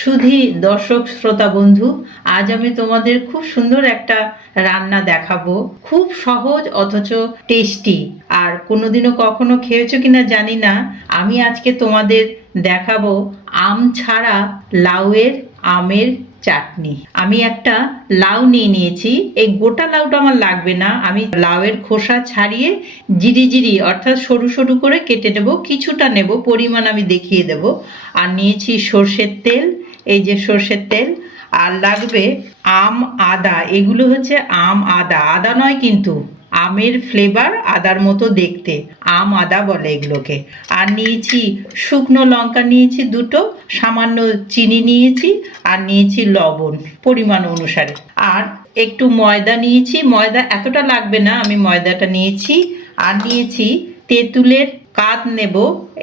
সুধী দর্শক শ্রোতা বন্ধু, আজ আমি তোমাদের খুব সুন্দর একটা রান্না দেখাবো। খুব সহজ অথচ টেস্টি। আর কোনোদিনও কখনো খেয়েছো কিনা জানি না। আমি আজকে তোমাদের দেখাবো আম ছাড়া লাউয়ের আমের চাটনি। আমি একটা লাউ নিয়ে নিয়েছি। এই গোটা লাউটা আমার লাগবে না, আমি লাউয়ের খোসা ছাড়িয়ে জিরি অর্থাৎ সরু সরু করে কেটে নেব। কিছুটা নেব, পরিমাণ আমি দেখিয়ে দেব। আর নিয়েছি সর্ষের তেল, এই যে সর্ষের তেল। আর লাগবে আম আদা, এগুলো হচ্ছে আম আদা, আদা নয় কিন্তু, আমের ফ্লেভার আদার মতো দেখতে, আম আদা বলে এগুলোকে। আর নিয়েছি শুকনো লঙ্কা নিয়েছি দুটো, সামান্য চিনি নিয়েছি, আর নিয়েছি লবণ পরিমাণ অনুসারে। আর একটু ময়দা নিয়েছি, ময়দা এতটা লাগবে না, আমি ময়দাটা নিয়েছি। আর নিয়েছি তেঁতুলের কাত নেব।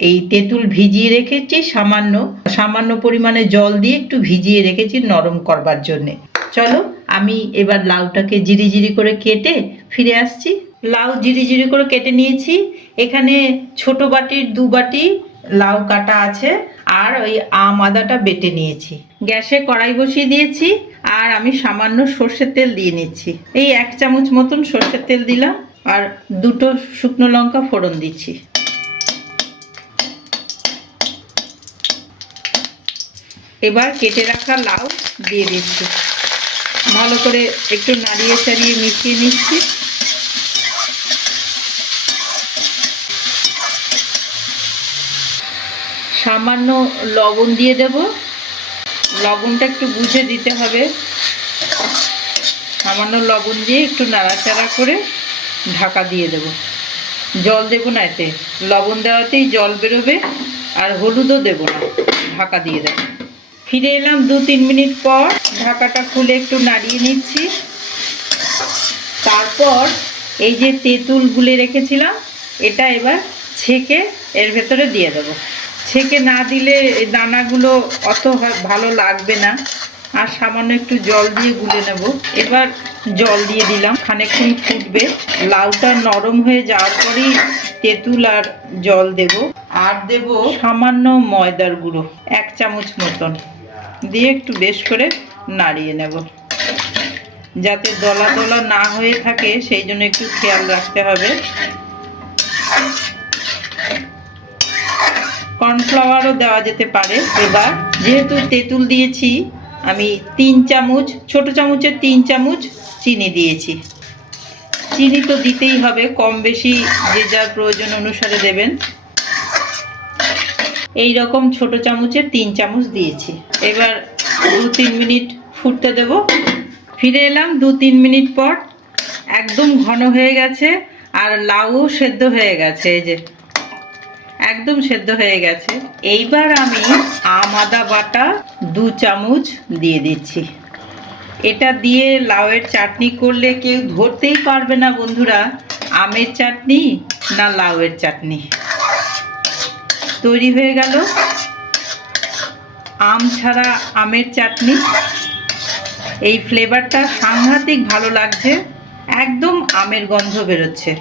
এই তেঁতুল ভিজিয়ে রেখেছি, সামান্য সামান্য পরিমাণে জল দিয়ে একটু ভিজিয়ে রেখেছি নরম করবার জন্যে। চলো আমি এবার লাউটাকে জিরি করে কেটে ফিরে আসছি। লাউ জিরি করে কেটে নিয়েছি। এখানে ছোট বাটির 2 বাটি লাউ কাটা আছে। আর ওই আম আদাটা বেটে নিয়েছি। গ্যাসে কড়াই বসিয়ে দিয়েছি। আর আমি সামান্য সর্ষের তেল দিয়ে নিচ্ছি। এই 1 চামচ মতন সর্ষের তেল দিলাম। আর 2টো শুকনো লঙ্কা ফোড়ন দিচ্ছি। এবার কেটে রাখা লাউ দিয়ে দিচ্ছি। ভালো করে একটু নাড়িয়ে চাড়িয়ে মিশিয়ে নিচ্ছি। সামান্য লবণ দিয়ে দেব। লবণটা একটু বুঝে দিতে হবে। সামান্য লবণ দিয়ে একটু নাড়াচাড়া করে ঢাকা দিয়ে দেব। জল দেব না, এতে লবণ দেওয়াতেই জল বেরোবে। আর হলুদও দেব না, ঢাকা দিয়ে দেব। ফিরে এলাম 2-3 মিনিট পর। ঢাকাটা খুলে একটু নাড়িয়ে নিচ্ছি। তারপর এই যে তেঁতুল গুলে রেখেছিলাম, এটা এবার ছেঁকে এর ভেতরে দিয়ে দেব। ছেঁকে না দিলে এই দানাগুলো অত ভালো লাগবে না। আর সামান্য একটু জল দিয়ে গুলে নেব। এবার জল দিয়ে দিলাম, খানিকক্ষণ ফুটবে। লাউটা নরম হয়ে যাওয়ার পরেই তেঁতুল আর জল দেব। আর দেব সামান্য ময়দার গুঁড়ো 1 চামচ মতন দিয়ে একটু বেশ করে নাড়িয়ে নেব, যাতে দলা দলা না হয়ে থাকে, সেই জন্য একটু খেয়াল রাখতে হবে। কর্নফ্লাওয়ারও দেওয়া যেতে পারে। এবার যেহেতু তেঁতুল দিয়েছি, আমি 3 চামচ, ছোট চামচের 3 চামচ চিনি দিয়েছি। চিনি তো দিতেই হবে, কম বেশি যে যার প্রয়োজন অনুসারে দেবেন। এই রকম ছোট চামচের 3 চামচ দিয়েছি। এবার 2-3 মিনিট ফুটতে দেব। ফিরে এলাম 2-3 মিনিট পর। একদম ঘন হয়ে গেছে আর লাউও সেদ্ধ হয়ে গেছে। এই যে একদম সেদ্ধ হয়ে গেছে। এইবার আমি আম আদা বাটা 2 চামচ দিয়ে দিচ্ছি। এটা দিয়ে লাউয়ের চাটনি করলে কেউ ধরতেই পারবে না বন্ধুরা, আমের চাটনি না লাউয়ের চাটনি। তৈরি হয়ে গেল আম ছাড়া আমের চাটনি। এই ফ্লেভারটা সাংঘাতিক ভালো লাগছে, একদম আমের গন্ধ বেরোচ্ছে।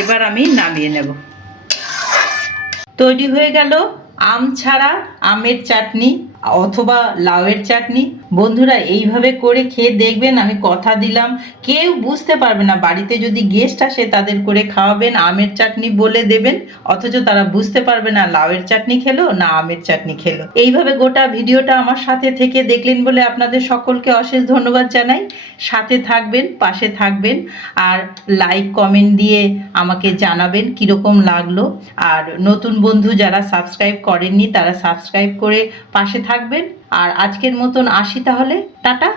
এবার আমি নামিয়ে নেব। তৈরি হয়ে গেল আম ছাড়া আমের চাটনি অথবা লাউয়ের চাটনি। বন্ধুরা এইভাবে করে খেয়ে দেখবেন, আমি কথা দিলাম কেউ বুঝতে পারবে না। বাড়িতে যদি গেস্ট আসে তাদের করে খাওয়াবেন, আমের চাটনি বলে দেবেন, অথচ তারা বুঝতে পারবে না লাউয়ের চাটনি খেলো না আমের চাটনি খেলো। এইভাবে গোটা ভিডিওটা আমার সাথে থেকে দেখলেন বলে আপনাদের সকলকে অশেষ ধন্যবাদ জানাই। সাথে থাকবেন, পাশে থাকবেন, আর লাইক কমেন্ট দিয়ে আমাকে জানাবেন কীরকম লাগলো। আর নতুন বন্ধু যারা সাবস্ক্রাইব করেননি তারা সাবস্ক্রাইব করে পাশে থাকবেন। আর আজকের মতন আসি তাহলে, টাটা।